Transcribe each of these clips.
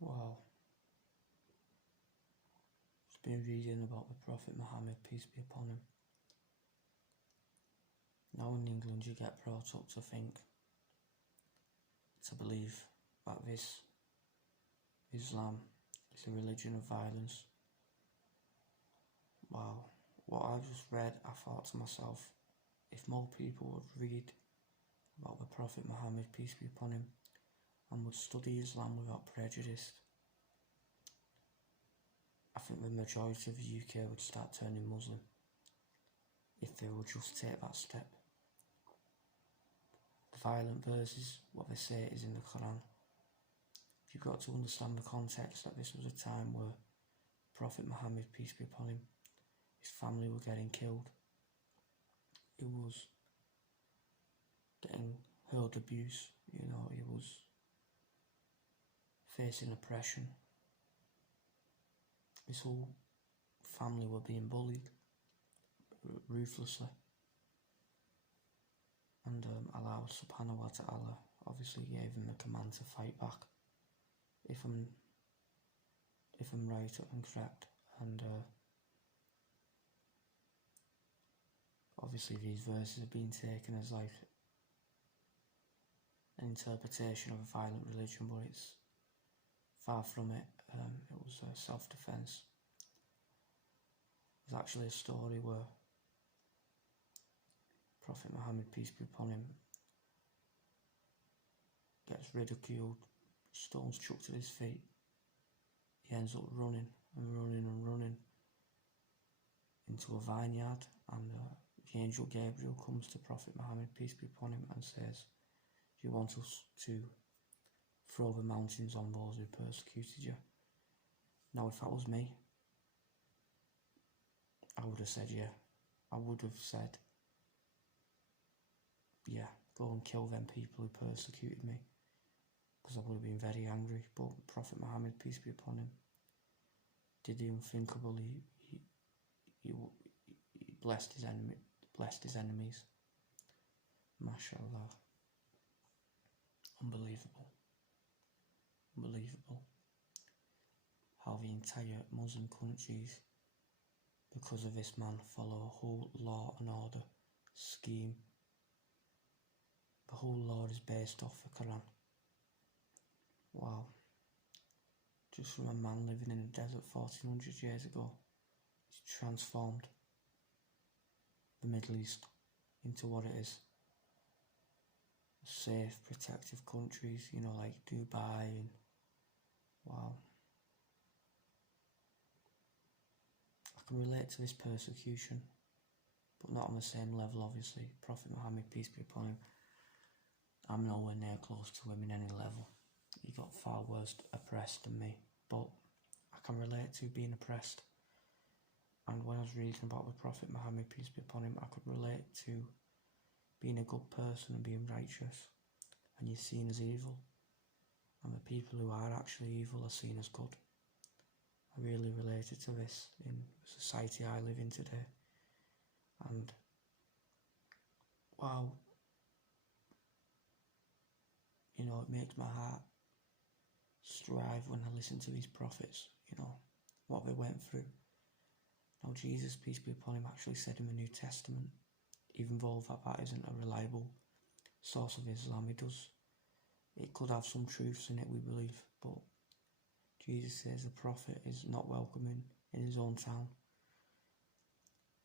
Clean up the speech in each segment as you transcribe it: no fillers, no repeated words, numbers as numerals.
Wow. Just been reading about the Prophet Muhammad, peace be upon him. Now in England you get brought up to believe that this Islam is a religion of violence. Wow. What I just read, I thought to myself, if more people would read about the Prophet Muhammad, peace be upon him, and would study Islam without prejudice, I think the majority of the UK would start turning Muslim if they would just take that step. The violent verses, what they say is in the Quran. You've got to understand the context that this was a time where Prophet Muhammad, peace be upon him, his family were getting killed. He was getting hurled abuse, he was facing oppression. His whole family were being bullied ruthlessly. And Allah subhanahu wa ta'ala obviously gave him the command to fight back. If I'm right and correct, and obviously these verses have been taken as like an interpretation of a violent religion, but it's far from it. It was self-defense. There's actually a story where Prophet Muhammad, peace be upon him, gets ridiculed, stones chucked at his feet. He ends up running into a vineyard, and the angel Gabriel comes to Prophet Muhammad, peace be upon him, and says, "Do you want us to throw the mountains on those who persecuted you?" Now if that was me, I would have said yeah. I would have said, yeah, go and kill them people who persecuted me, because I would have been very angry. But Prophet Muhammad, peace be upon him, did the unthinkable. He blessed his enemies. MashaAllah. Unbelievable. How the entire Muslim countries, because of this man, follow a whole law and order scheme. The whole law is based off the Quran. Wow. Just from a man living in the desert 1400 years ago, he's transformed the Middle East into what it is. Safe, protective countries, like Dubai, and wow. I can relate to this persecution, but not on the same level, obviously. Prophet Muhammad, peace be upon him, I'm nowhere near close to him in any level. He got far worse oppressed than me, but I can relate to being oppressed. And when I was reading about the Prophet Muhammad, peace be upon him, I could relate to being a good person and being righteous, and you're seen as evil, and the people who are actually evil are seen as good. I really related to this in the society I live in today, and wow, it makes my heart strive when I listen to these prophets, what they went through. Now Jesus, peace be upon him, actually said in the New Testament, even though that isn't a reliable source of Islam, it could have some truths in it, we believe, but Jesus says the prophet is not welcome in his own town,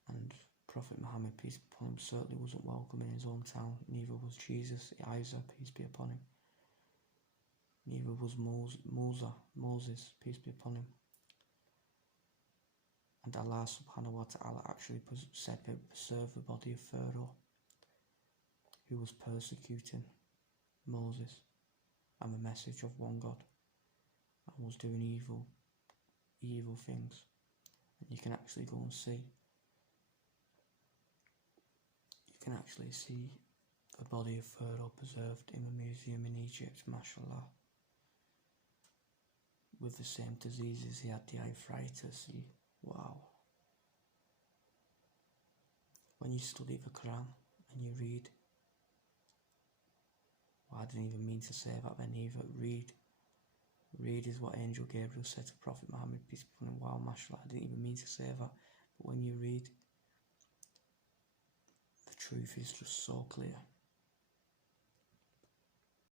and Prophet Muhammad, peace be upon him, certainly wasn't welcome in his own town. Neither was Jesus, Isa, peace be upon him. Neither was Moses, peace be upon him. And Allah subhanahu wa ta'ala actually said they would preserve the body of Pharaoh, who was persecuting Moses and the message of one God, and was doing evil things. And you can actually go and see. You can actually see the body of Pharaoh preserved in the museum in Egypt, mashallah. With the same diseases, he had the arthritis. Wow. When you study the Quran and you read, well, I didn't even mean to say that then either, read Read is what Angel Gabriel said to Prophet Muhammad, peace be upon him. Wow, mashallah, I didn't even mean to say that. But when you read, the truth is just so clear.